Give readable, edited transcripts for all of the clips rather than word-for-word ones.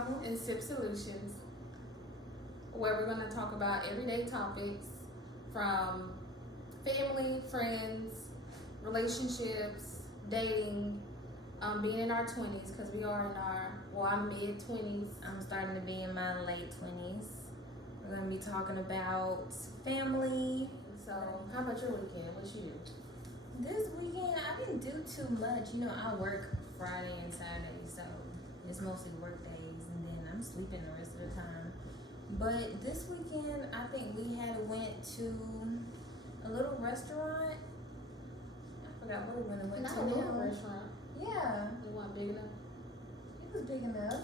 problem. and Sip Solutions, where we're going to talk about everyday topics from family, friends, relationships, dating, being in our 20s, because we are in I'm mid-20s. I'm starting to be in my late 20s. We're going to be talking about family. So, how about your weekend? What you do? This weekend, I didn't do too much. You know, I work Friday and Saturday, so it's mostly work days, and then I'm sleeping the rest of the time. But this weekend, I think we went to a little restaurant. I forgot what we went to Not a little now. restaurant. Yeah. It wasn't big enough. It was big enough.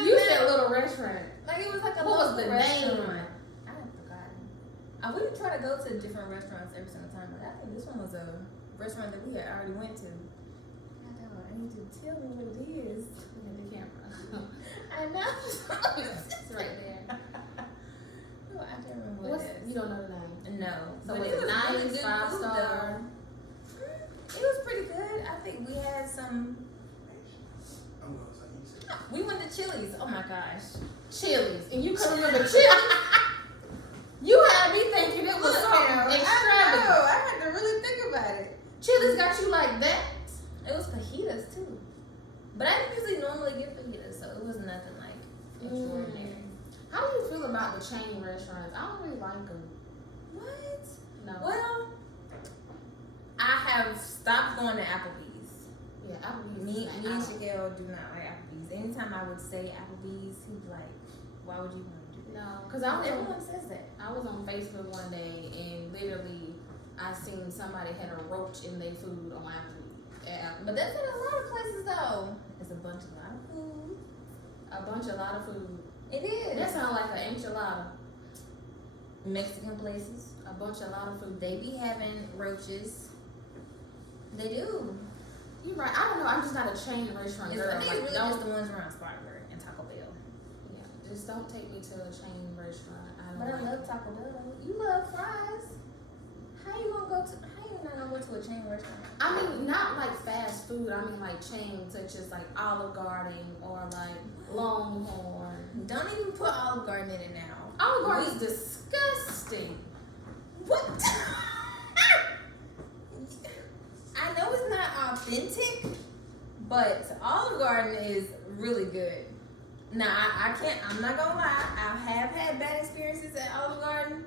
You said little restaurant. Like it was like a What was local the restaurant. name? I have forgotten. We would try to go to different restaurants every single time, but I think this one was a restaurant that we had already went to. I need you to tell me what it is. Look at the camera. I know. It's right there. Oh, I can't remember what it is. You don't know the name? No. So But was it it was nice, really good 5 food, star? though. It was pretty good. I think we had some. We went to Chili's. Oh my gosh. Chili's. And you couldn't remember Chili's? You had me thinking it was something extravagant. I had to really think about it. Chili's got you like that? It was fajitas too. But I didn't usually normally get fajitas, so it was nothing like extraordinary. How do you feel about the chain restaurants? I don't really like them. What? No. Well, I have stopped going to Applebee's. Yeah, Applebee's. Me is and like, Shigel do not like Applebee's. Anytime I would say Applebee's, he'd be like, why would you want to do that? no, because Everyone says that. I was on Facebook one day and literally I seen somebody had a roach in their food on Applebee's. But that's in a lot of places though. It's a lot of food. A lot of food. It is. That sounds like an enchilada. Mexican places. A lot of food. They be having roaches. They do. You're right. I don't know. I'm just not a chain restaurant girl. I think Like, it's really don't, just the ones around Spartanburg and Taco Bell. yeah, just don't take me to a chain restaurant. But I love Taco Bell. You love fries. How you not gonna go to a chain restaurant? I mean, not like fast food. I mean like chains such as like Olive Garden or like Longhorn. Don't even put Olive Garden in it now. Olive Garden is disgusting. What? I know it's not authentic, but Olive Garden is really good. Now, I'm not gonna lie, I have had bad experiences at Olive Garden,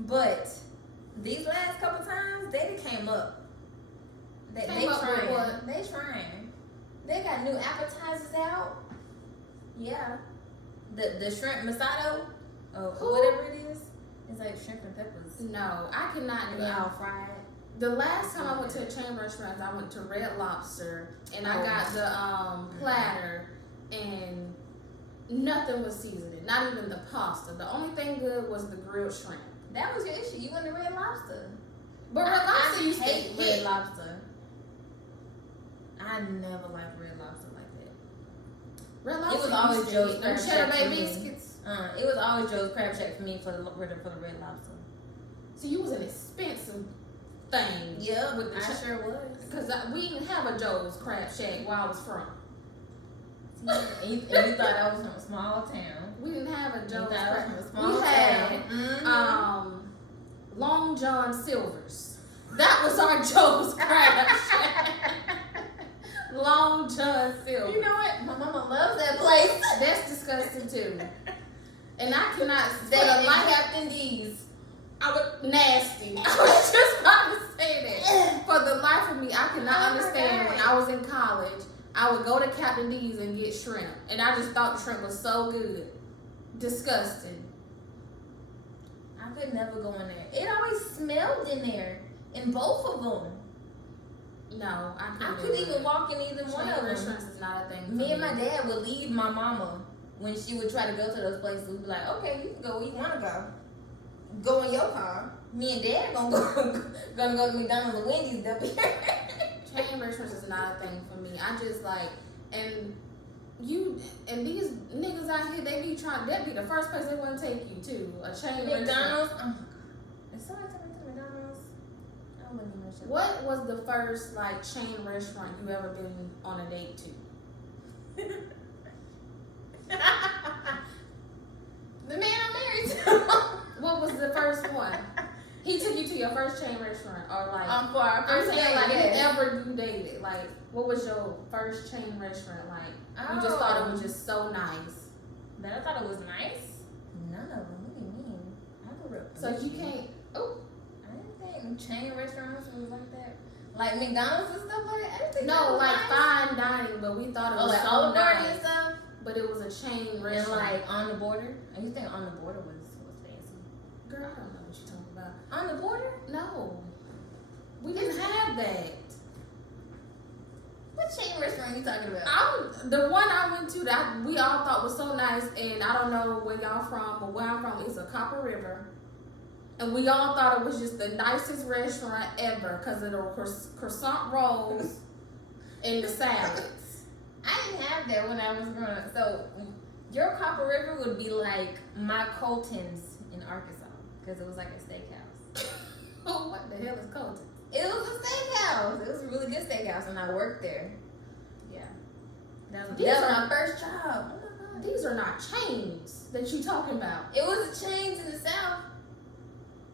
but these last couple times, they came up. They Came up with what? They trying. They got new appetizers out. Yeah. The shrimp masato, whatever it is, it's like shrimp and peppers. No, I cannot do They all that. fried. The last time I went to a chain restaurant, I went to Red Lobster and I got the platter and nothing was seasoned. Not even the pasta. The only thing good was the grilled shrimp. That was your issue. You went to Red Lobster. But Red Lobster I used to hate Red hit. Lobster. I never liked Red Lobster like that. Red It Lobster was always used to Joe's hit. Them Crab cheddar Shack bay for me. biscuits. It was always Joe's Crab Shack for me for the Red Lobster. So you was an expensive thing. Yeah, with the I sure was. Because we didn't have a Joe's Crab Shack where I was from. And you thought I was from a small town. We didn't have a You Joe's thought I was Crab. from a small We had town. Long John Silver's. That was our Joe's Crab Shack. Long John Silver's. You know what? My mama loves that place. That's disgusting too. And I cannot They for the like life. Captain D's. I was nasty. I was just about to say that. For the life of me, I cannot understand when I was in college, I would go to Captain D's and get shrimp. And I just thought the shrimp was so good. Disgusting. I could never go in there. It always smelled in there. In both of them. No, I I couldn't. couldn't even walk in either one Chain of them. restaurants is not a thing for Me and my dad would leave my mama when she would try to go to those places. We'd be like, okay, you can go where you want to go. Go in your car. Me and dad gonna go to McDonald's or Wendy's. Chain restaurants is not a thing for me. I just like, and these niggas out here, they be trying, that be the first place they want to take you to. A chain restaurant. McDonald's. Oh my god. If somebody took me to McDonald's, I wouldn't even show. What was the first like chain restaurant you ever been on a date to? The man I'm married to. What was the first one? He took you to your first chain restaurant, or like For our I'm first saying date, like yes. whoever you dated, like what was your first chain restaurant like? You just thought it was just so nice. That I thought it was nice. None of them. What do you mean? I grew up. So you can't. Oh I didn't think chain restaurants was like that. Like McDonald's and stuff like that. I didn't think that no, was like nice. fine dining, but we thought it was like so Olive Garden nice. and stuff. But it was a chain And restaurant. like on the border. I used to think on the border was fancy. Girl, I don't know what you're talking about. On the border? No, we didn't have that. What chain restaurant are you talking about? The one I went to that we all thought was so nice, and I don't know where y'all from, but where I'm from is a Copper River, and we all thought it was just the nicest restaurant ever because of the croissant rolls and the salads. I didn't have that when I was growing up. So your Copper River would be like my Colton's in Arkansas because it was like a steakhouse. Oh, what the hell is Colton? It was a steakhouse. It was a really good steakhouse, and I worked there. Yeah, that was my first job. Oh my God. These are not chains that you talking about. It was a chains in the South.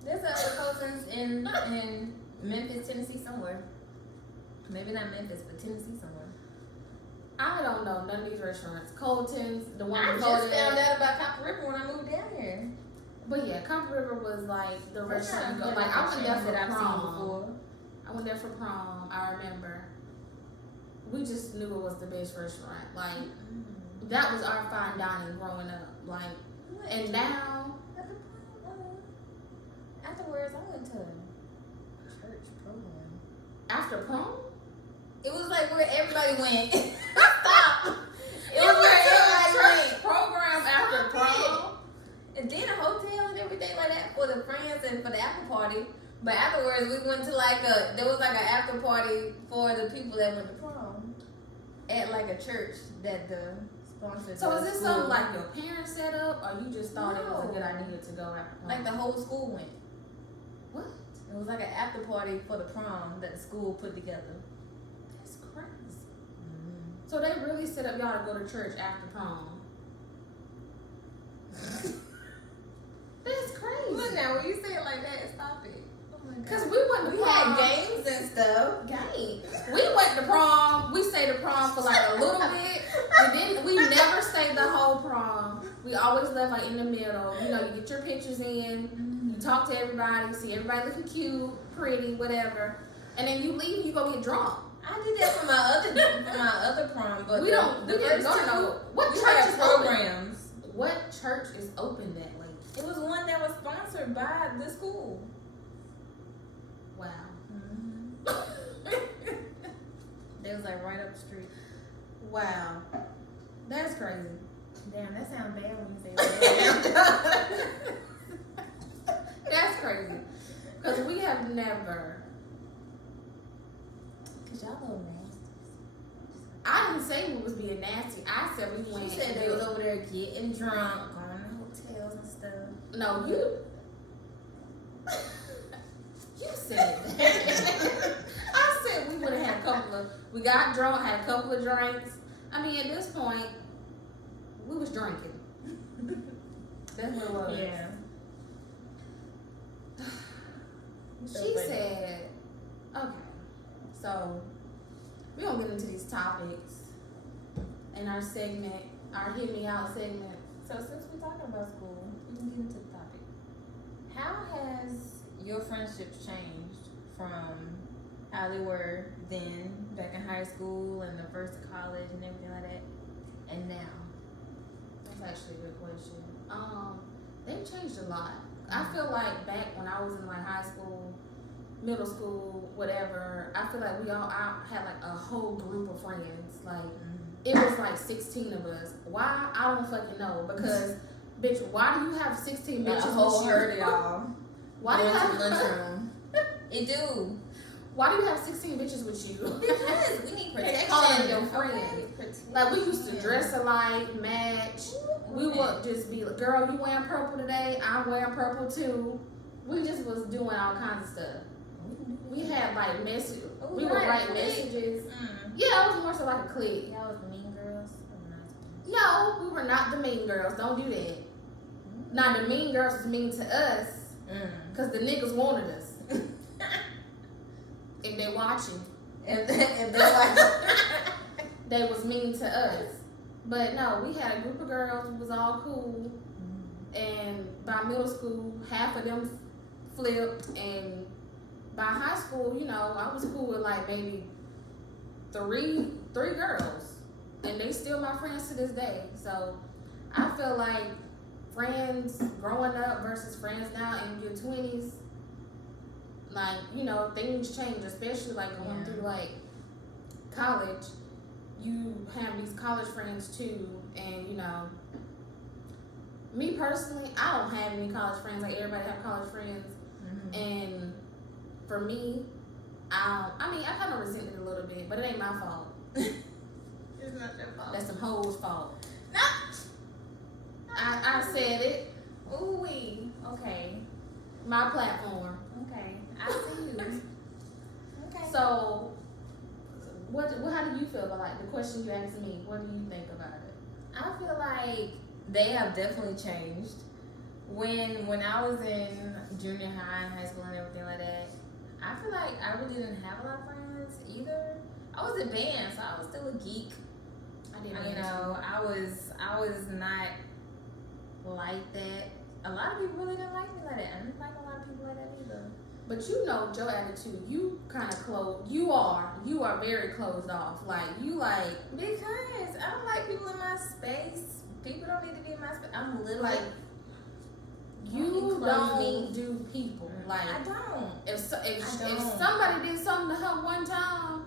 There's other Colton's in Memphis, Tennessee, somewhere. Maybe not Memphis, but Tennessee somewhere. I don't know none of these restaurants. Colton's, the one I we just voted found at. out about Copper River when I moved down here. But yeah, Copper River was like the That's restaurant. not Like I went there for that I've seen prom. before. I went there for prom. I remember. We just knew it was the best restaurant. Like that was our fine dining growing up. Like, and now Afterwards, I went to a church program. after prom, It was like where everybody went. Stop. It was where church everybody went. program after prom. And then a hotel and everything like that for the friends and for the after party. But afterwards, we went to there was like an after party for the people that went to prom at like a church that the sponsor. So is this something like your parents set up, or you just thought it was a good No. idea to go after prom? Like the whole school went. What? It was like an after party for the prom that the school put together. That's crazy. So they really set up y'all to go to church after prom. That's crazy. Look now, when you say it like that, stop it. Oh my God. Cause we went to We prom. had games and stuff. Games. We went to prom. We stayed to prom for like a little bit, and then we never stayed the whole prom. We always left like in the middle. You know, you get your pictures in, you talk to everybody, see everybody looking cute, pretty, whatever, and then you leave and you go get drunk. I did that for my other prom, but We didn't go to no. What we church had is open? programs. What church is open that late? It was one that was sponsored by the school. Wow. They was like right up the street. Wow. That's crazy. Damn, that sounds bad when you say that. That's crazy. Because we have never. Cause y'all little nasty. I didn't say we was being nasty. I said we went. She said they was over there getting drunk, going to hotels and stuff. No, you. You said that. I said we would have had a couple of. We got drunk, had a couple of drinks. I mean, at this point, we was drinking. That's what it was. Yeah. She said, okay, so we're going to get into these topics in our segment, our Hit Me Out segment. So since we're talking about school, we can get into the topic. How has your friendships changed from how they were then, back in high school and the first of college and everything like that, and now? That's actually a good question. They've changed a lot. I feel like back when I was in like high school, middle school, whatever, I feel like I had like a whole group of friends. Like it was like 16 of us. Why? I don't fucking know. Because bitch, why do you have 16 bitches? A whole with you? herd of y'all. Why do you have lunchroom? It do. Why do you have 16 bitches with you? Because we need protection. Calling your friend. Okay. Like we used to dress alike, match. We would just be like, girl, you wearing purple today? I'm wearing purple too. We just was doing all kinds of stuff. We had like message. Oh, We would write messages. Yeah, it was more so like a clique. Y'all was the mean girls. Or not? No, we were not the mean girls. Don't do that. Now the mean girls was mean to us because the niggas wanted us. If they're watching, if they're like, they was mean to us. But no, we had a group of girls. We was all cool. And by middle school, half of them flipped. And by high school, you know, I was cool with like maybe three girls. And they still my friends to this day. So I feel like friends growing up versus friends now in your 20s, like, you know, things change, especially like going through like college. You have these college friends too, and you know, me personally, I don't have any college friends. Like everybody have college friends, and for me, I kind of resent it a little bit, but it ain't my fault. it's not your fault. That's some hoes' fault. No. I said it. Ooh wee. Okay. My platform. Okay. I see you. Okay. So, how do you feel about like the question you asked me? What do you think about it? I feel like they have definitely changed. When I was in junior high and high school and everything like that, I feel like I really didn't have a lot of friends either. I was in band, so I was still a geek. I was not like that. A lot of people really didn't like me like that. I didn't like a lot of people like that either. But you know your attitude, you kind of closed. You are very closed off. Like you like because I don't like people in my space. People don't need to be in my space. I'm literally like you don't do people. Like I don't. If somebody did something to her one time,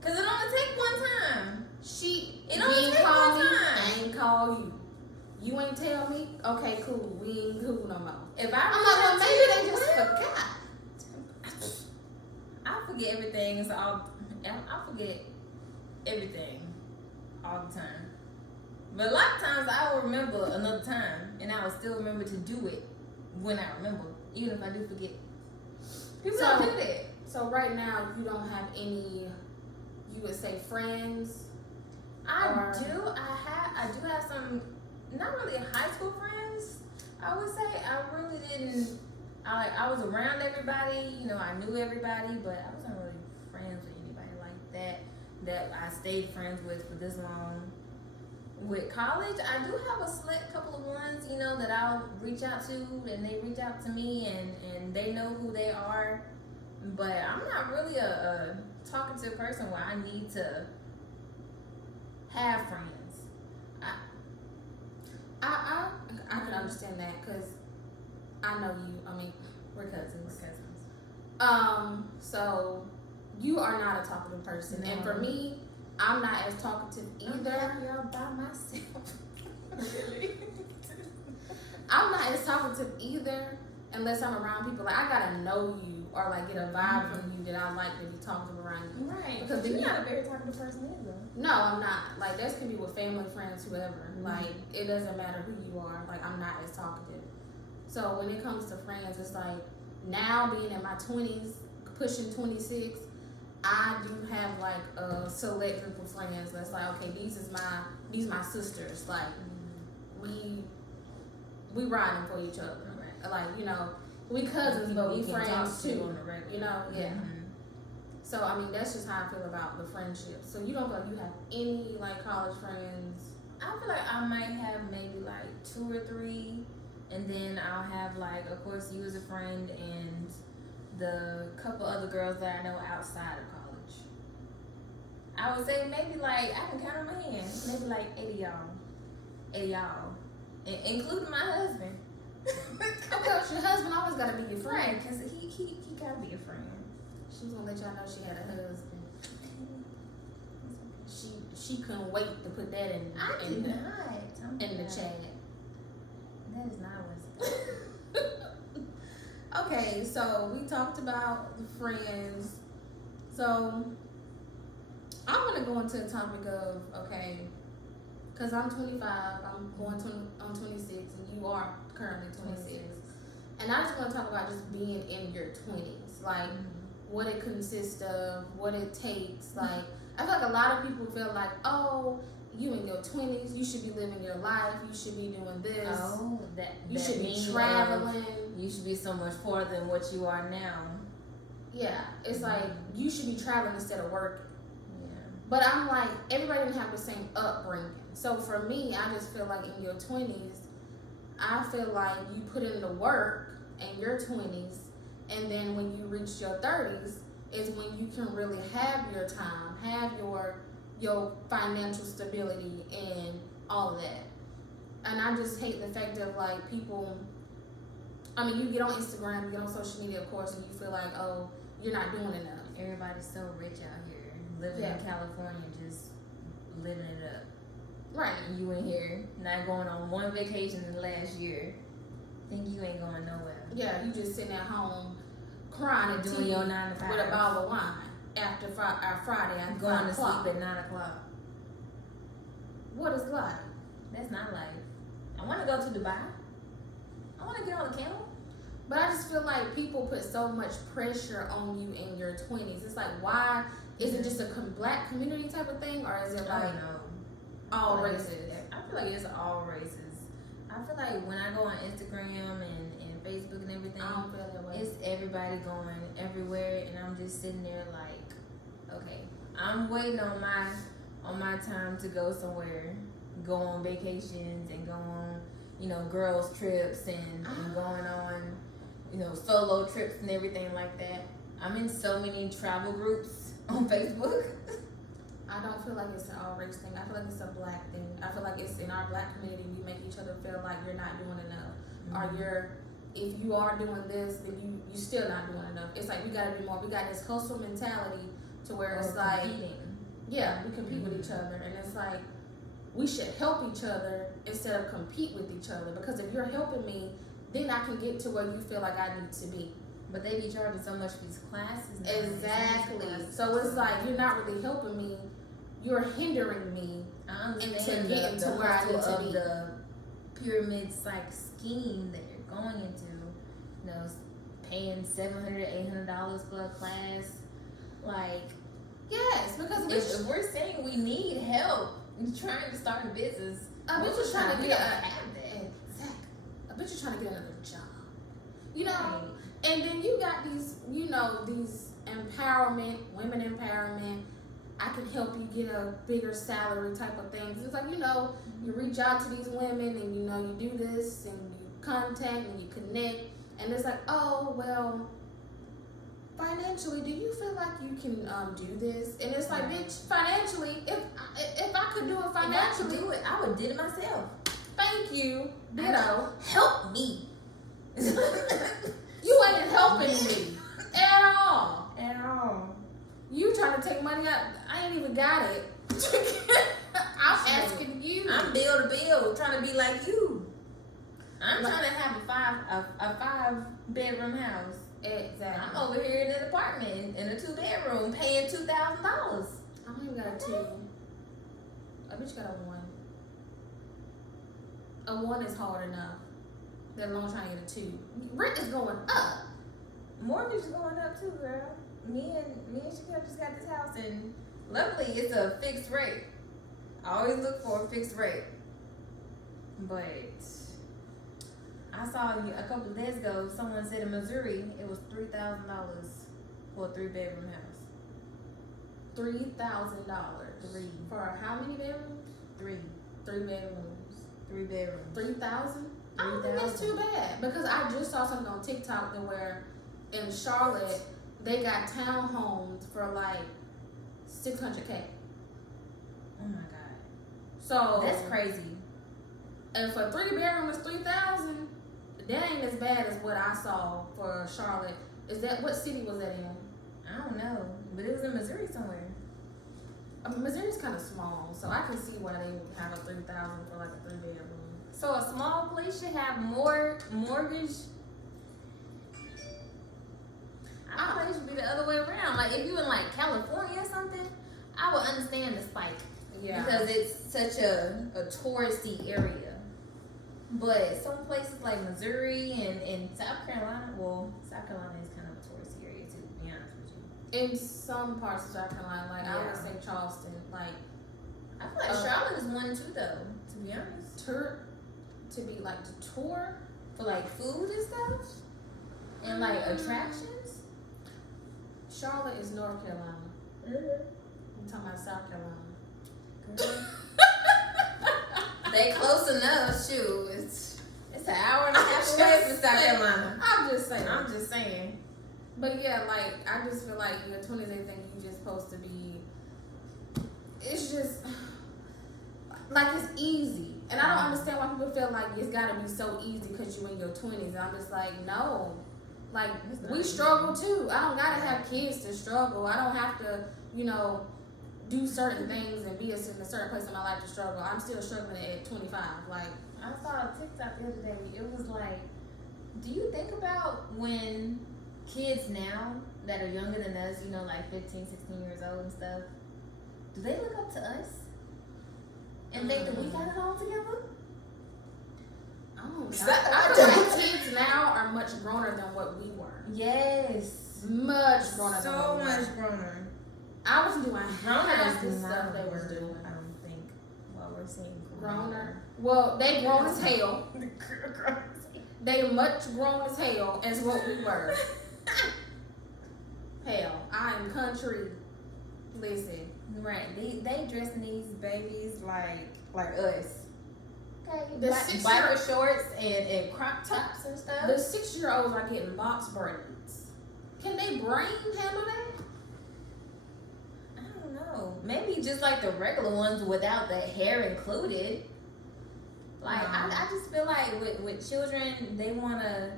cause it only take one time. It only take one time. I ain't call you. You ain't tell me. Okay, cool. We ain't cool no more. If I'm like, well, maybe they just forgot. I forget everything. I forget everything all the time. But a lot of times I will remember another time, and I will still remember to do it when I remember, even if I do forget. People don't do that. So right now you don't have any. You would say friends. I do have some. Not really high school friends. I would say I really didn't. I was around everybody. You know, I knew everybody, but I wasn't really friends with anybody like that I stayed friends with for this long. With college, I do have a select couple of ones, you know, that I'll reach out to, and they reach out to me, and they know who they are. But I'm not really a talkative person where I need to have friends. I can understand that because I know you. I mean, we're cousins. So you are not a talkative person, and for me, I'm not as talkative either. I'm by myself. Really? I'm not as talkative either unless I'm around people. Like I gotta know you or like get a vibe from you that I like to be talkative around you. Right. Because you're not a very talkative person either. No, I'm not. Like that can be with family, friends, whoever. Like it doesn't matter who you are. Like I'm not as talkative. So when it comes to friends, it's like now being in my 20s, pushing 26, I do have like a select group of friends that's like, okay, these my sisters. Like we riding for each other. Like, you know, we cousins but we friends too. You know, yeah. So I mean that's just how I feel about the friendship. So you don't feel like you have any like college friends? I feel like I might have maybe like 2 or 3, and then I'll have like, of course, you as a friend and the couple other girls that I know outside of college. I would say maybe like, I can count on my hand, maybe like 8 of y'all, including my husband. Okay, your husband always gotta be your friend. Right, because he gotta be a friend. She was gonna let y'all know she had a husband. She couldn't wait to put that in the chat. That is not what's Okay, so we talked about the friends. So I want to go into the topic of, okay, because I'm 25, I'm going on 26, and you are currently 26. And I just want to talk about just being in your 20s, like what it consists of, what it takes. Like, I feel like a lot of people feel like, oh, you in your 20s, you should be living your life, you should be doing this. Oh, you should be traveling. You should be so much farther than what you are now. Yeah, it's like you should be traveling instead of working. Yeah. But I'm like, everybody didn't have the same upbringing. So for me, I just feel like in your 20s, I feel like you put in the work in your 20s, and then when you reach your 30s is when you can really have your time, have your financial stability and all of that. And I just hate the fact of like people, I mean, you get on Instagram, you get on social media, of course, and you feel like, oh, you're not doing enough. Everybody's so rich out here, living in California, just living it up. Right. You in here, not going on one vacation in the last year. Think you ain't going nowhere. Yeah, you just sitting at home crying and doing your 9 to 5 with a bottle of wine after Friday after going to 5 o'clock. sleep at 9 o'clock. What is life? That's not life. I want to go to Dubai. I want to get on a camel. But I just feel like people put so much pressure on you in your 20s. It's like, why? Is it just a black community type of thing, or is it like all races? I feel like it's all races. I feel like when I go on Instagram and Facebook and everything, I don't feel that way. It's everybody going everywhere, and I'm just sitting there like, okay, I'm waiting on my time to go somewhere, go on vacations and go on, girls trips and going on, solo trips and everything like that. I'm in so many travel groups on Facebook. I don't feel like it's an all race thing. I feel like it's a black thing. I feel like it's in our black community. We make each other feel like you're not doing enough, or if you are doing this, then you still not doing enough. It's like we gotta do more. We got this hustle mentality to where it's like competing. Yeah, we compete with each other, and it's like we should help each other instead of compete with each other. Because if you're helping me, then I can get to where you feel like I need to be. But they be charging so much for these classes now. Exactly. So it's like you're not really helping me. You're hindering me into getting to where I need to be. The pyramid psych scheme that you're going into, paying $700, $800 for a class, like. Yes, because if we're saying we need help, we're trying to start a business. I bet you're trying to get exactly. I bet you're trying to get another job. Right. And then you got these, these empowerment, women empowerment. I can help you get a bigger salary type of things. It's like, you reach out to these women and you do this and you contact and you connect, and it's like, oh well, financially, do you feel like you can do this? And it's like, bitch, financially, if I could do it financially, if I could do it, I would did it myself. Thank you. Help me. You ain't helping me at all. At all. You trying to take money out? I ain't even got it. I'm asking you. I'm bill to bill, trying to be like you. I'm trying to have a 5-bedroom house. Exactly. I'm over here in an apartment in a 2-bedroom paying $2,000. I don't even got a 2. I bet you got a 1. A 1 is hard enough. Let alone trying to get a 2. Rent is going up. Mortgage is going up too, girl. Me and Shaquille just got this house, and luckily it's a fixed rate. I always look for a fixed rate. But I saw a couple of days ago, someone said in Missouri it was $3,000 for a 3-bedroom house. $3,000. 3. For how many bedrooms? 3. 3 bedrooms. 3 bedrooms. 3,000? I don't think that's too bad, because I just saw something on TikTok that where in Charlotte they got townhomes for like $600K. Oh my god! So that's crazy. And for 3 bedrooms, $3,000. That ain't as bad as what I saw for Charlotte. What city was that in? I don't know, but it was in Missouri somewhere. I mean, Missouri's kind of small, so I can see why they would have a $3,000 for like a 3-bedroom. So a small place should have more mortgage. I think it should be the other way around. Like if you in like California or something, I would understand the spike. Yeah. Because it's such a touristy area. But some places like Missouri and South Carolina, well, South Carolina is kind of a tourist area too, to be honest with you. In some parts of South Carolina, like I would say Charleston, like I feel like Charlotte is one too, though, to be honest. to be like to tour for like food and stuff and like attractions. Charlotte is North Carolina. I'm talking about South Carolina. They close enough, shoot. It's an hour and a half away from South Carolina. I'm just saying. I'm just saying. But yeah, like I just feel like your 20s, they think you just supposed to be. It's just like it's easy, and I don't understand why people feel like it's gotta be so easy because you in your 20s. And I'm just like, no, like we struggle too. I don't gotta have kids to struggle. I don't have to, do certain things and be in a certain place in my life to struggle. I'm still struggling at 25. Like I saw a TikTok the other day. It was like, do you think about when kids now that are younger than us, like 15, 16 years old and stuff, do they look up to us and think that we got it all together? I don't know. I feel like kids now are much growner than what we were. Yes. Much growner than what we were. So much growner. I was doing half the Grown stuff they was doing. I don't think. Well, we're saying Growner. Well, they grown as hell. They much grown as hell as what we were. Hell, I am country. Listen. Right. They dressing these babies like us. Okay. The biker shorts and crop tops and stuff. The 6-year-olds are getting box braids. Can they brain handle that? Maybe just like the regular ones without the hair included. Like I just feel like with children, they wanna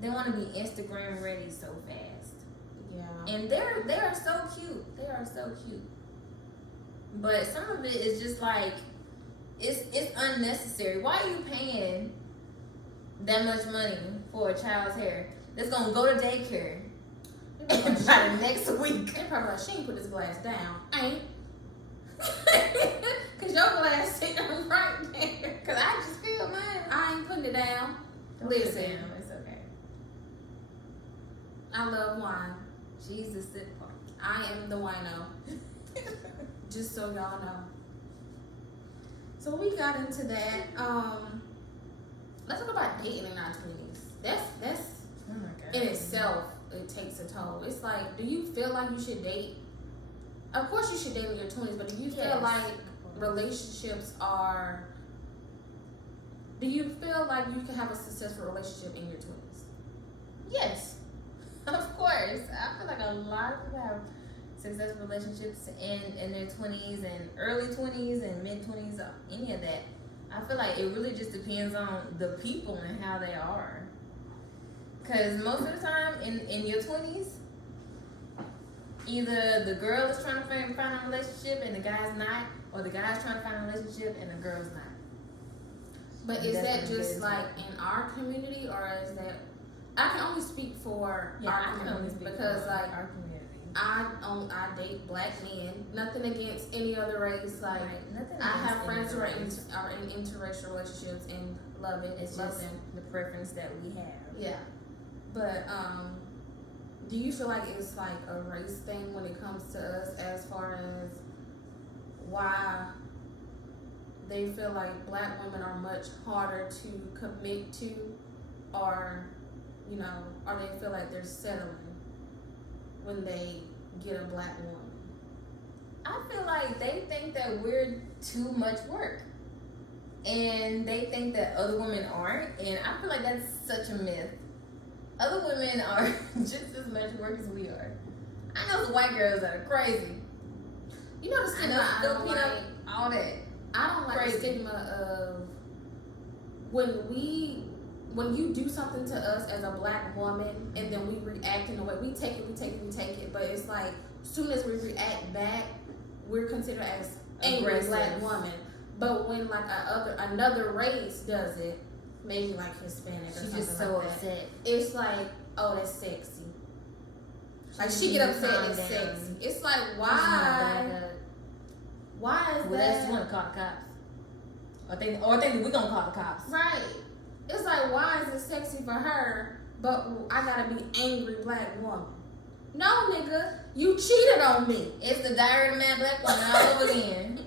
be Instagram ready so fast. Yeah. And they are so cute. They are so cute. But some of it is just like it's unnecessary. Why are you paying that much money for a child's hair that's gonna go to daycare? And by the next week, they probably like, she ain't put this glass down. Ain't. Cause your glass sitting right there. Cause I just feel mine. I ain't putting it down. Listen, it's okay. I love wine. She's the sip part. I am the wino. Just so y'all know. So we got into that. Let's talk about dating in our 20s. That's oh my God. in itself, it takes a toll. It's like, do you feel like you should date? Of course you should date in your 20s, but do you feel like relationships are... Do you feel like you can have a successful relationship in your 20s? Yes. Of course. I feel like a lot of people have successful relationships in their 20s and early 20s and mid 20s, any of that. I feel like it really just depends on the people and how they are. Because most of the time in your 20s, either the girl is trying to find a relationship and the guy's not, or the guy's trying to find a relationship and the girl's not. But is that just like in our community, or is that... I can only speak for our community because like our community. I date black men. Nothing against any other race. Like I have friends who are in interracial relationships and love it. It's love just them. the preference that we have. Yeah, but do you feel like it's like a race thing when it comes to us, as far as why they feel like black women are much harder to commit to, or or they feel like they're settling when they get a black woman? I feel like they think that we're too much work. And they think that other women aren't. And I feel like that's such a myth. Other women are just as much work as we are. I know some white girls that are crazy. You know the stigma I don't like? All that. I don't like the stigma of when you do something to us as a black woman and then we react in a way, we take it, but it's like as soon as we react back, we're considered as angry black woman. But when like another race does it, maybe like Hispanic or something just so like that, upset. it's like, oh, that's sexy. Like she get upset and it's sexy. It's like, why? Why is that? Well, that's just want to call the cops. Or think we're gonna call the cops. Right. It's like, why is it sexy for her, but I gotta be angry black woman? No, nigga, you cheated on me. It's the Diary of the Mad Black Woman all over again.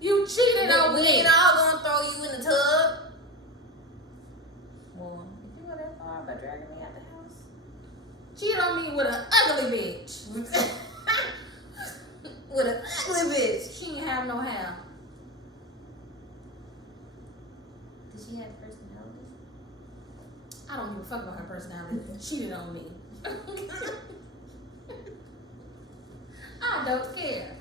You cheated on me. We ain't all gonna throw you in the tub. Well, if you go that far by dragging me out the house. Cheated on me with an ugly bitch. With an ugly bitch. She ain't have no hair. Did she have personality? I don't give a fuck about her personality. Cheated on me. I don't care.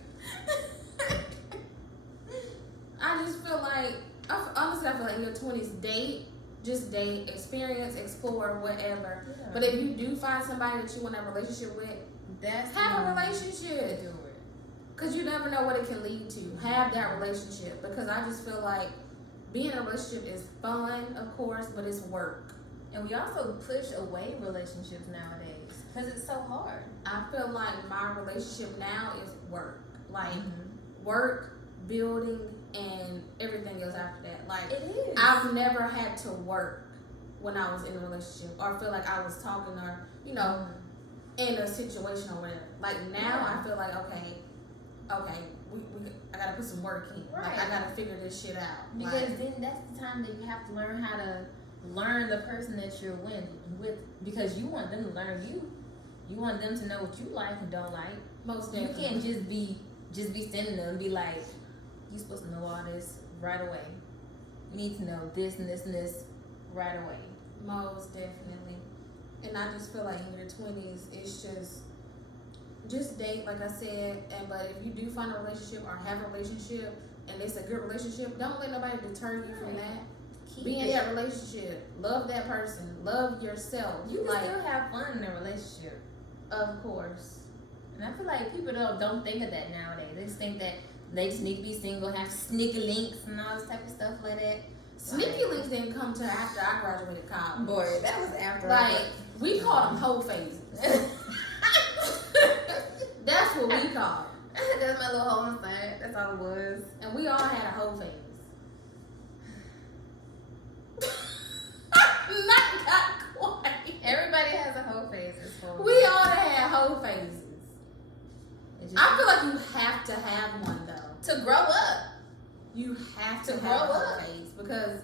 I just feel like, honestly, I feel like in your 20s, just date, experience, explore, whatever. Yeah. But if you do find somebody that you want to have a relationship with, have a relationship. Do it. Because you never know what it can lead to. Have that relationship. Because I just feel like being in a relationship is fun, of course, but it's work. And we also push away relationships nowadays because it's so hard. I feel like my relationship now is work. Like, work, building, and everything else after that. Like, It is. I've never had to work when I was in a relationship or feel like I was talking or, you know, in a situation or whatever. Like, now I feel like, okay, I gotta put some work in. Right. Like, I gotta figure this shit out. Because like, then that's the time that you have to learn how to learn the person that you're with because you want them to learn you. You want them to know what you like and don't like. most You definitely. can't just be sending them and be like, you're supposed to know all this right away. You need to know this and this and this right away. Most definitely. And I just feel like in your 20s, it's just date, like I said. But if you do find a relationship or have a relationship and it's a good relationship, don't let nobody deter you from that. Be in that relationship. Love that person. Love yourself. You can still have fun in a relationship. Of course. And I feel like people don't think of that nowadays. They just think that they just need to be single, have sneaky links and all this type of stuff like that. Sneaky links didn't come till after I graduated college. Boy, that was after. Like, we call them whole phases. That's what we call it. That's my little whole side. That's all it was. And we all had a whole phase. Not got quiet. Everybody has a whole phase. We all had whole phases. I feel like you have to have one though. To grow up. You have to To have a grow whole up. phase because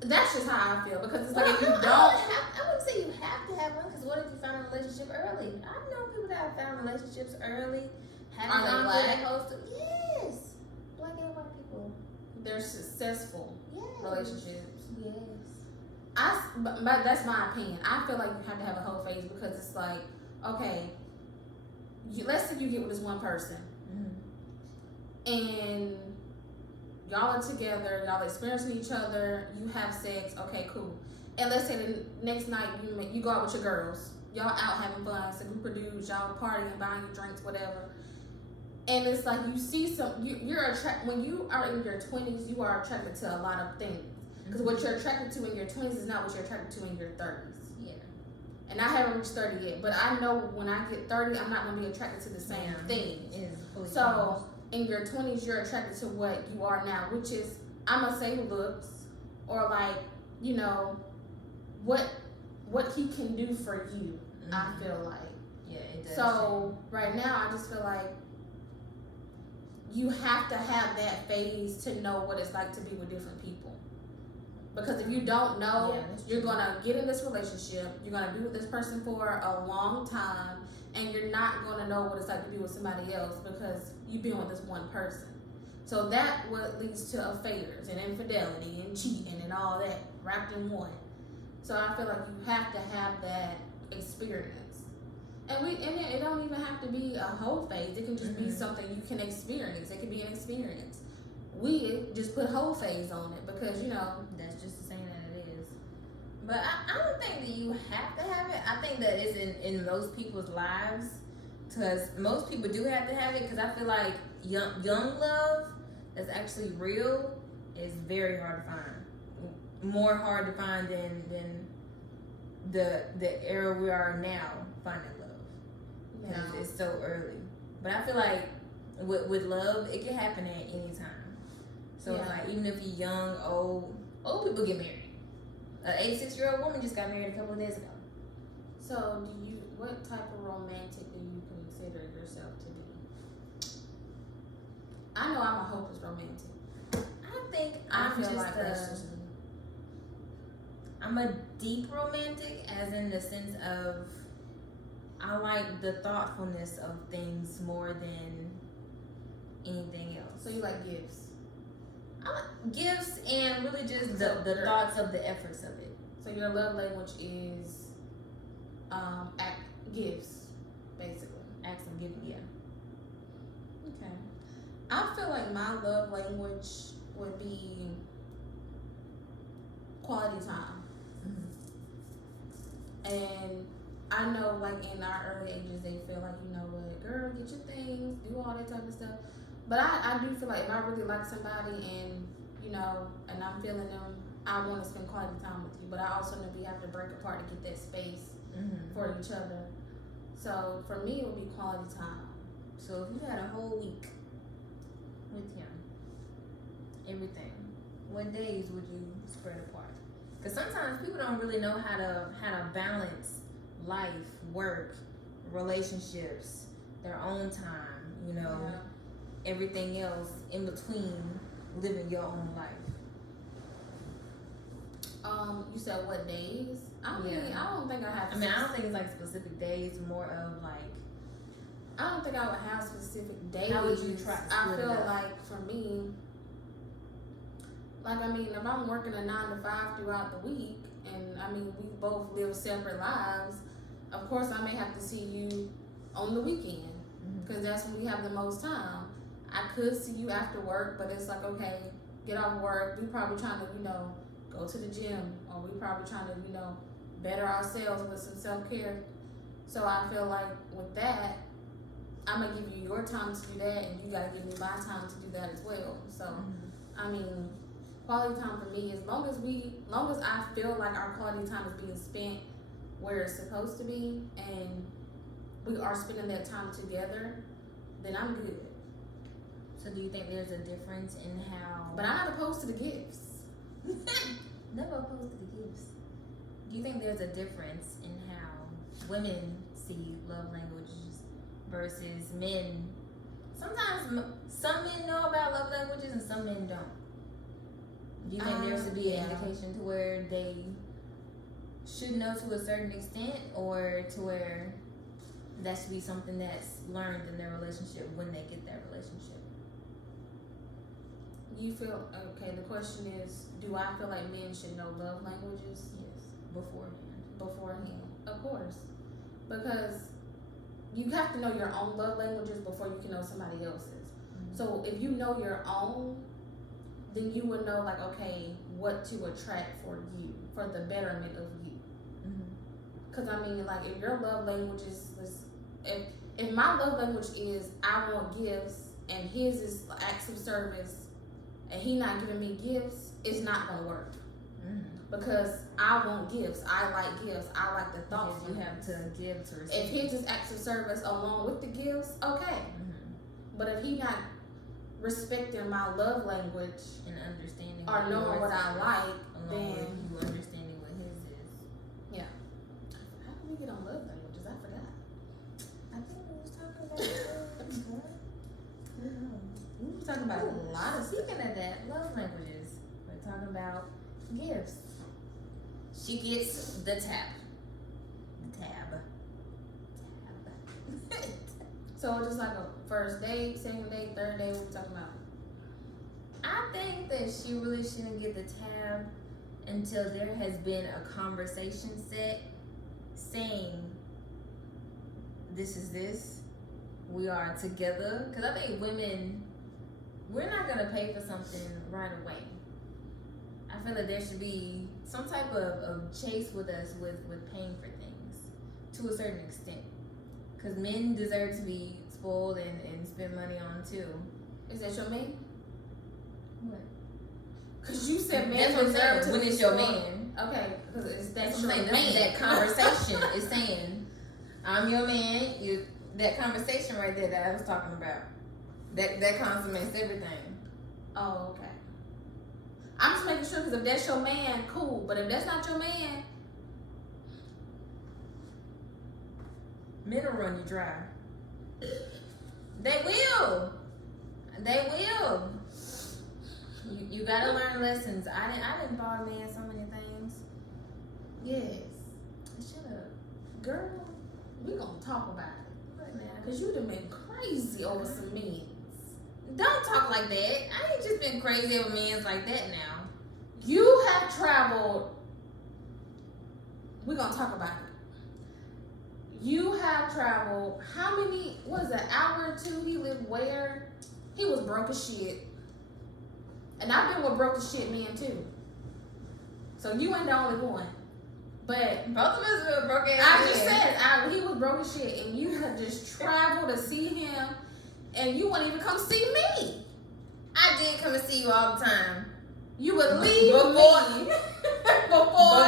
that's just how I feel. Because it's like Well, if you I don't, wouldn't say you have to have one because what if you found a relationship early? I've known people that have found relationships early. Are Haven't they gone black? through that whole stuff. Yes. Black and white people. they're successful Yes. relationships. Yes. But that's my opinion. I feel like you have to have a whole phase because it's like, okay, let's say you get with this one person and y'all are together, y'all experiencing each other, you have sex, okay, cool. And let's say the next night you go out with your girls, y'all out having fun, it's a group of dudes, y'all partying, buying you drinks, whatever. And it's like you see when you are in your 20s, you are attracted to a lot of things. Because what you're attracted to in your 20s is not what you're attracted to in your 30s. Yeah. And I haven't reached 30 yet, but I know when I get 30, I'm not going to be attracted to the same thing. So in your 20s, you're attracted to what you are now, which is, I'm going to say looks, or like, you know, what he can do for you, I feel like. Yeah, it does. So right now, I just feel like you have to have that phase to know what it's like to be with different people. Because if you don't know, you're going to get in this relationship, you're going to be with this person for a long time, and you're not going to know what it's like to be with somebody else because you've been with this one person. So that what leads to affairs and infidelity and cheating and all that wrapped in one. So I feel like you have to have that experience. And it don't even have to be a whole phase. It can just be something you can experience. It can be an experience. We just put whole phase on it because, you know, that's just the saying that it is. But I don't think that you have to have it. I think that it's in most people's lives because most people do have to have it because I feel like young love that's actually real is very hard to find. More hard to find than the era we are now finding love because it's so early. But I feel like with love, it can happen at any time. So it's like even if you're young, old people get married. An 86-year-old woman just got married a couple of days ago. So, what type of romantic do you consider yourself to be? I know I'm a hopeless romantic. I think I'm just I'm a deep romantic, as in the sense of I like the thoughtfulness of things more than anything else. So you like gifts? I like gifts and really just the thoughts of the efforts of it. So your love language is gifts, basically. Acts of giving, yeah. Okay. I feel like my love language would be quality time. Mm-hmm. And I know, like, in our early ages, they feel like, you know what, girl, get your things, do all that type of stuff. But I do feel like if I really like somebody and, you know, and I'm feeling them, I want to spend quality time with you. But I also know we have to break apart to get that space for each other. So for me, it would be quality time. So if you had a whole week with him, everything, what days would you spread apart? Because sometimes people don't really know how to balance life, work, relationships, their own time, you know, everything else in between living your own life. You said what days? I mean, I don't think I have. I don't think it's like specific days. More of like. I don't think I would have specific days. How would you try? I feel like for me, like if I'm working a 9 to 5 throughout the week, and we both live separate lives. Of course, I may have to see you on the weekend because that's when we have the most time. I could see you after work, but it's like, okay, get off work. We probably trying to, go to the gym, or we probably trying to, better ourselves with some self-care. So I feel like with that, I'm going to give you your time to do that, and you got to give me my time to do that as well. So, quality time for me, as long as I feel like our quality time is being spent where it's supposed to be, and we are spending that time together, then I'm good. So do you think there's a difference in how... But I'm not opposed to the gifts. Never opposed to the gifts. Do you think there's a difference in how women see love languages versus men? Sometimes some men know about love languages and some men don't. Do you think there should be an indication to where they should know to a certain extent, or to where that should be something that's learned in their relationship when they get that relationship? You feel, okay, the question is, do I feel like men should know love languages? Yes, beforehand. Of course. Because you have to know your own love languages before you can know somebody else's. So if you know your own, then you would know, like, okay, what to attract for you, for the betterment of you. Because if your love language is, if my love language is I want gifts and his is acts of service, and he not giving me gifts, it's not gonna work. Because I want gifts, I like gifts, I like the thought. You have to give to receive. If his is acts of service along with the gifts, okay. But if he not respecting my love language and understanding or knowing what I like, then you understanding what his is. Yeah. How did we get on love languages? I forgot. I think we was talking about we were talking about a lot of stuff. Speaking of that, love languages. We're talking about gifts. She gets the tab. So just like a first date, second date, third date, what we talking about? I think that she really shouldn't get the tab until there has been a conversation set saying, this is this, we are together. Because I think women, we're not going to pay for something right away. I feel like there should be some type of chase with us with paying for things to a certain extent. Because men deserve to be spoiled and spend money on too. Is that your man? What? Because you said men that's what deserve to when be it's your spoiled. man. Okay, because that's your your man. That conversation is saying, I'm your man. That conversation right there that I was talking about. That consummates everything. Oh, okay. I'm just making sure, because if that's your man, cool. But if that's not your man, men will run you dry. They will. They will. You gotta learn lessons. I didn't bought a man so many things. yes, Shut up. girl, we gonna talk about it. What now? Because you done been crazy over some men. Don't talk like that. I ain't just been crazy over men like that now. You have traveled. We're gonna talk about it. You have traveled. How many? Was it an hour or two? He lived where? He was broke as shit. And I've been with broke as shit men too. So you ain't the only one. But Both of us were broken. I just said he was broke as shit, and you have just traveled to see him, and you wouldn't even come see me. I did come to see you all the time. You would leave Before- me Before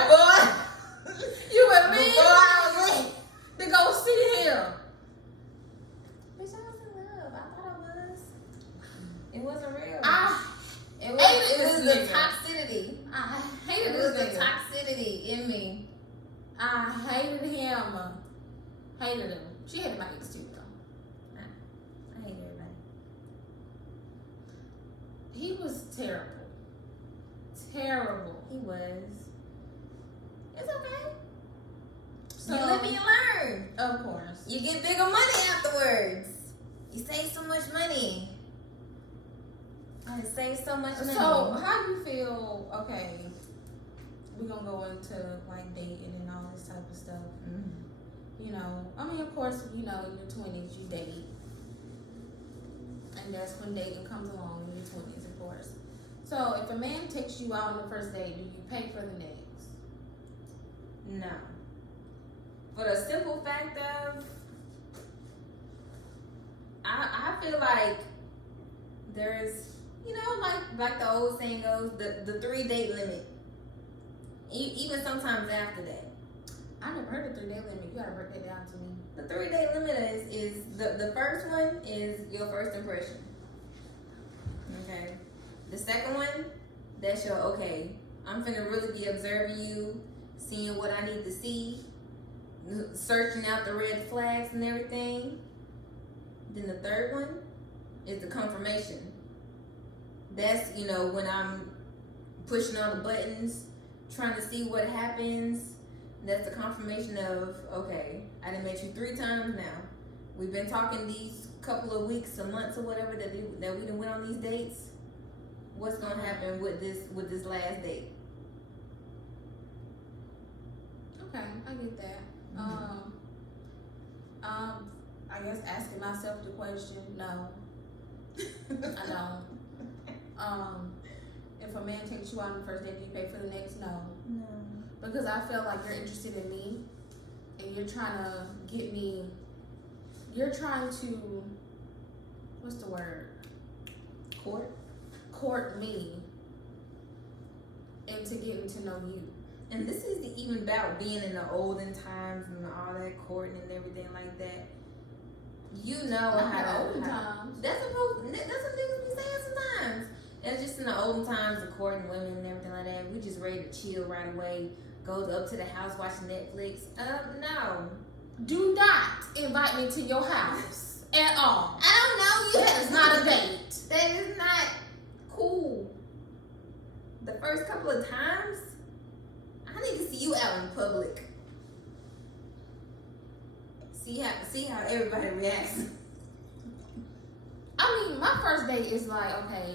you would leave I was late. to go see him. Bitch, I was in love. I thought I was. It wasn't real. Hated It was this the nigga. toxicity. I It hated was this the nigga. toxicity in me. I hated him. Hated him. She hated my ex too, though. I hate everybody. He was terrible. Terrible. He was. It's okay. So, You live and you learn. of course. You get bigger money afterwards. You save so much money. I save so much money. So, how do you feel? Okay, we're gonna go into like dating and all this type of stuff. You know, I mean, of course, you know, in your 20s, you date. And that's when dating comes along in your 20s, of course. So, if a man takes you out on the first date, do you pay for the next? No. For the simple fact of, I feel like there's, you know, like the old saying goes, the 3-date limit. Even sometimes after that. I never heard of 3-day limit. You gotta break that down to me. The 3-date limit is the first one is your first impression. Okay. The second one, that's your, okay, I'm finna really be observing you, seeing what I need to see, searching out the red flags and everything. Then the third one is the confirmation. That's, you know, when I'm pushing all the buttons, trying to see what happens. That's the confirmation of, okay, I done met you 3 times now. We've been talking these couple of weeks or months or whatever that we done went on these dates. What's gonna happen with this last date? Okay, I get that. I guess asking myself the question, no. I don't. If a man takes you out on the first date, do you pay for the next? No. No. Because I feel like you're interested in me and you're trying to get me, you're trying to, what's the word? Court me into getting to know you. And this is even about being in the olden times and all that courting and everything like that. You know how to. Olden times. That's what niggas be saying sometimes. And just in the olden times, the courting women and everything like that, we just ready to chill right away. Go up to the house watching Netflix. No. Do not invite me to your house at all. I don't know you. That is not a date. That is not cool. The first couple of times, I need to see you out in public. See how everybody reacts. I mean, my first date is like, okay,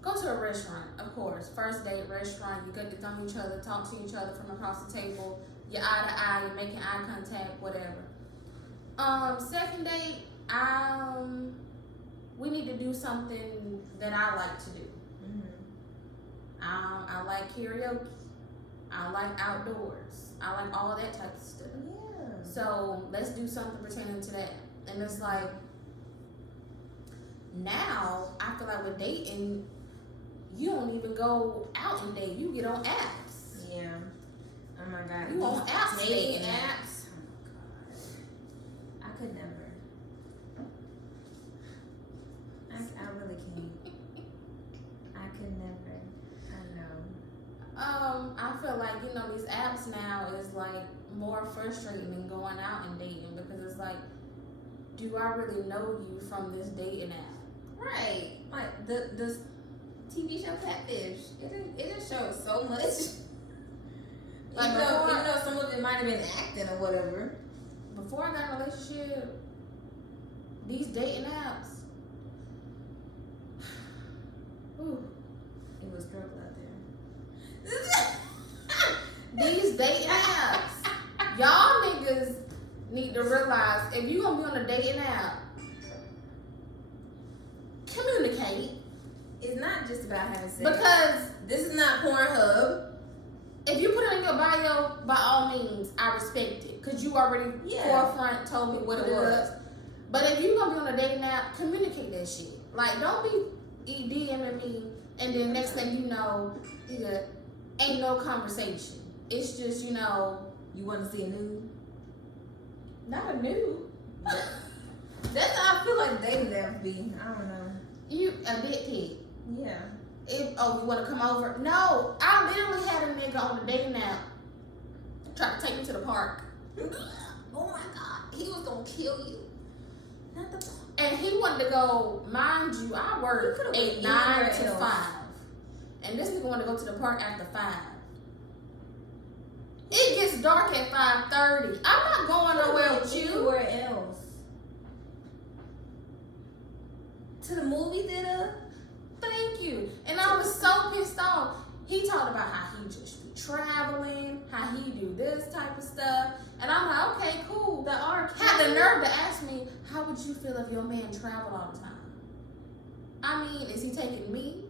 go to a restaurant, of course. First date, restaurant, you get to thumb each other, talk to each other from across the table. You're eye to eye, you're making eye contact, whatever. Second date, we need to do something that I like to do. I like karaoke. I like outdoors. I like all that type of stuff. Yeah. So let's do something pertaining to that. And it's like, now I feel like with dating, you don't even go out and date. You get on apps. Yeah. Oh my God. You on apps, Dating dating apps. Oh my God. I could never. I really can't. I could never. I know. now is like more frustrating than going out and dating because it's like, do I really know you from this dating app? Right. Like the TV show Catfish. It didn't show so much. Like even though some of it might have been acting or whatever. Before I got in a relationship, these dating apps, whew, it was struggle out there. these dating apps, y'all niggas need to realize if you gonna be on a dating app, communicate. It's not just about having sex. Because this is not Pornhub. if you put it in your bio, by all means, I respect it. Because you already forefront told me what it was. But if you gonna be on a dating app, communicate that shit. Like, don't be DMing me and then next thing you know, ain't no conversation. It's just, You want to see a nude? not a nude. That's how I feel like dating apps be. I don't know. You a dick pic. Yeah. You want to come over? No, I literally had a nigga on the dating app try to take me to the park. Oh my God. He was going to kill you. Not the park. And he wanted to go, mind you, I work 9 to 5. And this nigga wanted to go to the park after 5. It gets dark at 5:30. I'm not going nowhere with you. Anywhere else. To the movie theater? Thank you. And I was so pissed off. He talked about how he just be traveling, how he do this type of stuff. And I'm like, okay, cool. The arcade. Had the nerve to ask me, how would you feel if your man traveled all the time? I mean, is he taking me?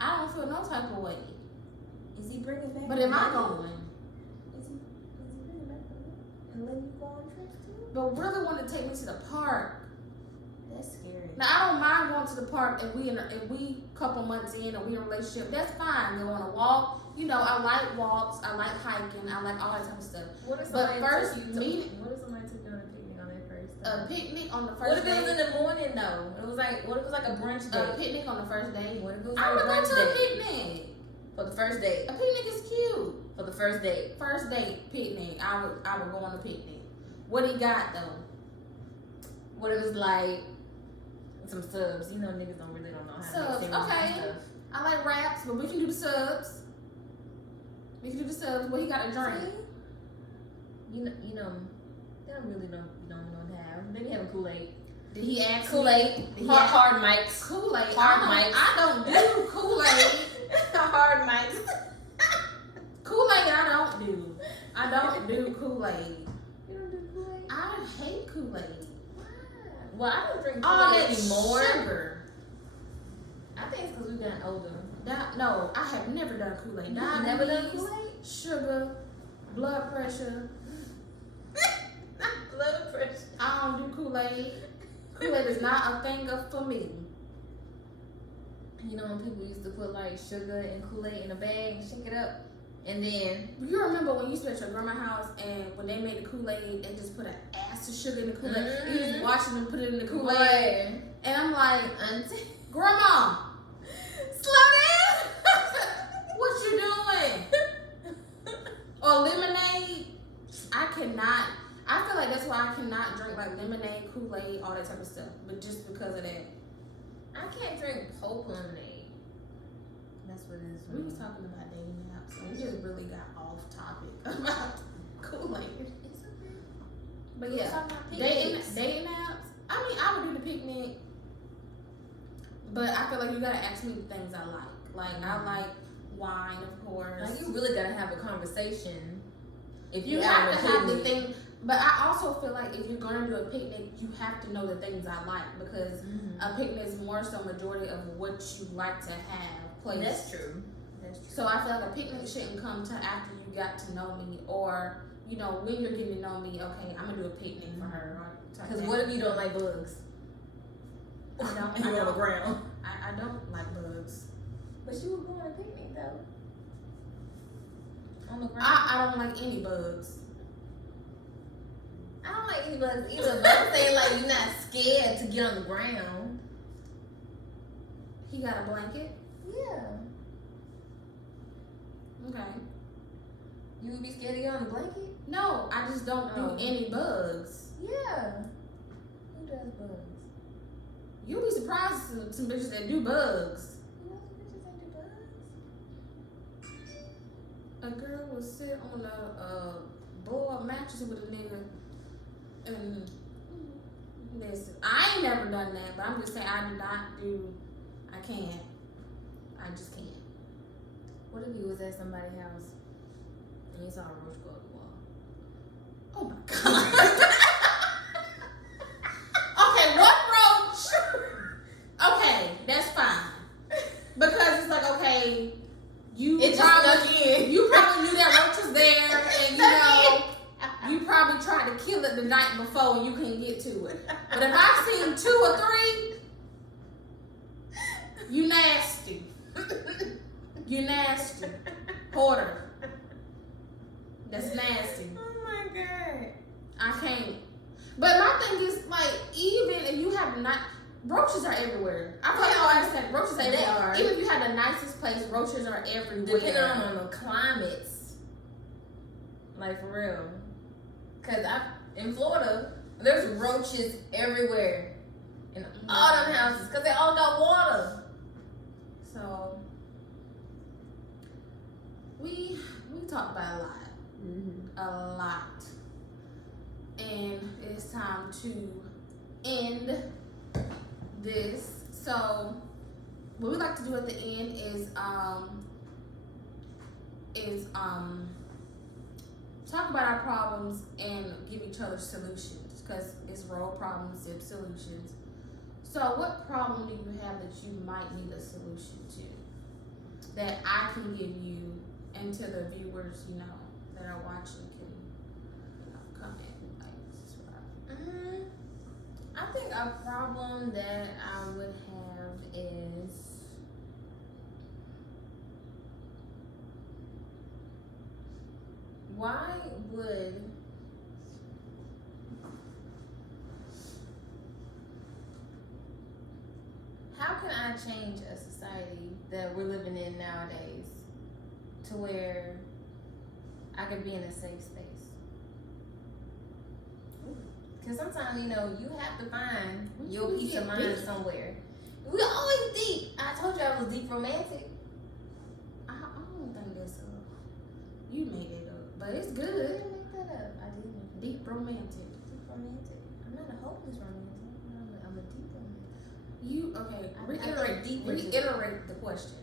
I don't feel no type of way. Is he bringing back? But am I going? Is he bringing back and letting you go on trips too? But really want to take me to the park. That's scary. Now I don't mind going to the park if we couple months in and we in a relationship. That's fine. Go on a walk. I like walks. I like hiking. I like all that type of stuff. What if But somebody first, took you what if somebody took you on a picnic on their first day? A picnic on the What first if day. it was in the morning though? What if it was like a brunch day? A picnic on the first day. What if it was I like would a go brunch to a day? picnic. For the first date. A picnic is cute. For the first date. First date picnic. I would go on a picnic. What he got though? What if it's like some subs? Niggas don't know how to Subs, make sandwiches okay. and stuff. I like wraps, but we can do the subs. We can do the subs. What he got a drink? See? They don't really know what to have. Maybe having Kool-Aid. Did he ask Kool-Aid. me? Hard mics. Kool-Aid. Hard I mics. don't do Kool-Aid. Hard mics. Kool-Aid I don't do. I don't do Kool-Aid. You don't do Kool-Aid? I hate Kool-Aid. Well, I don't drink All Kool-Aid that anymore. sugar. I think it's because we've gotten older. No, I have never done Kool-Aid. You've never done Diabetes, Kool-Aid? Sugar, blood pressure. Blood pressure. I don't do Kool-Aid. Kool-Aid is not a thing for me. When people used to put like sugar and Kool-Aid in a bag and shake it up, and then You remember when you used to be at your grandma's house and when they made the Kool-Aid, they just put an ass of sugar in the Kool-Aid. You just watching them put it in the Kool-Aid. Boy. And I'm like, Auntie, Grandma, slow down. what you doing? Or lemonade. I cannot. I feel like that's why I cannot drink like lemonade, Kool-Aid, all that type of stuff. But just because of that. I can't drink Pope lemonade. That's what it is. We was talking about dating apps, so we just really got off topic about Kool-Aid. It's okay. But We was yeah, talking about dating picnics. apps. I mean, I would do the picnic, but I feel like you gotta ask me the things I like. Like I like wine, of course. Like you really gotta have a conversation. If You you're have out to on a have the picnic. thing, but I also feel like if you're gonna do a picnic, you have to know the things I like because a picnic is more so majority of what you like to have. Place. That's true. That's true. So I feel like a picnic shouldn't come to after you got to know me, or when you're getting to know me. Okay, I'm gonna do a picnic for her. Because what if you don't like bugs? I don't. And you're on the ground. I don't like bugs. But you would go on a picnic though. On the ground. I don't like any bugs. I don't like any bugs either. But I'm saying like you're not scared to get on the ground. He got a blanket. Yeah. Okay. You would be scared to get on the blanket? No, I just don't do any bugs. Yeah. Who does bugs? You'll be surprised some bitches that do bugs. You know some bitches that do bugs? A girl will sit on a blow-up mattress with a nigga and listen. I ain't never done that, but I'm just saying I can't. I just can't. What if you was at somebody's house and you saw a roach go up the wall? Oh my god. Okay, one roach. Okay, that's fine. Because it's like, okay, you probably knew that roach was there, and you probably tried to kill it the night before and you couldn't get to it. But if I seen 2 or 3, you nasty. You nasty. Porter. That's nasty. Oh my god. I can't. But my thing is, like, even if you have not, roaches are everywhere. I feel like I understand roaches are everywhere. Even if you have the nicest place, roaches are everywhere. Depending on the climates. Like, for real. Because in Florida, there's roaches everywhere. In all them houses. Because they all got water. So, we talk about a lot. Mm-hmm. A lot. And it's time to end this. So what we like to do at the end is talk about our problems and give each other solutions, because it's role problems, zip solutions. So what problem do you have that you might need a solution to that I can give you, and to the viewers, that are watching can comment? I think a problem that I would have is how can I change a society that we're living in nowadays to where I could be in a safe space? Because sometimes, you have to find your peace of mind somewhere. We always deep. I told you I was deep romantic. I don't think that's you made it up, but it's good. I didn't make that up. I did make it Deep romantic. Deep romantic. I'm not a hopeless romantic. I'm a deep romantic. You okay? Reiterate the question.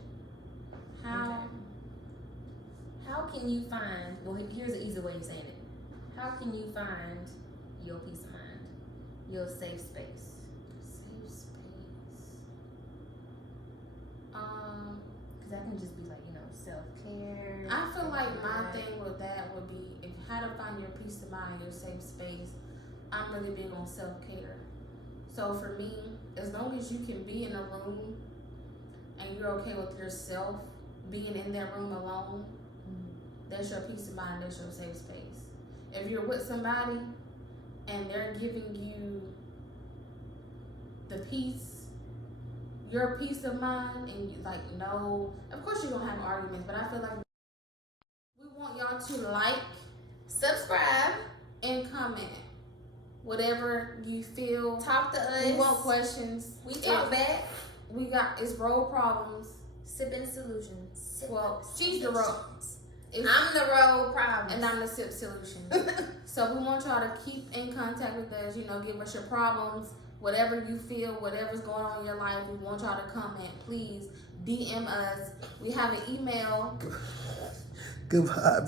How can you find? Well, here's an easy way of saying it. How can you find your peace of mind, your safe space? Safe space. Because that can just be like, self-care. I feel like my thing with that would be how to find your peace of mind, your safe space. I'm really big on self-care. So for me, as long as you can be in a room and you're okay with yourself being in that room alone, that's your peace of mind, that's your safe space. If you're with somebody and they're giving you the peace, your peace of mind, and you no, of course you're gonna have arguments, but I feel like we want y'all to like, subscribe, and comment. Whatever you feel. Talk to us. We want questions. We talk back. We got it's role problems. Sipping solutions. She's the role. I'm the role problem. And I'm the sip solution. So we want y'all to keep in contact with us. Give us your problems. Whatever you feel, whatever's going on in your life, we want y'all to comment. Please DM us. We have an email. Goodbye.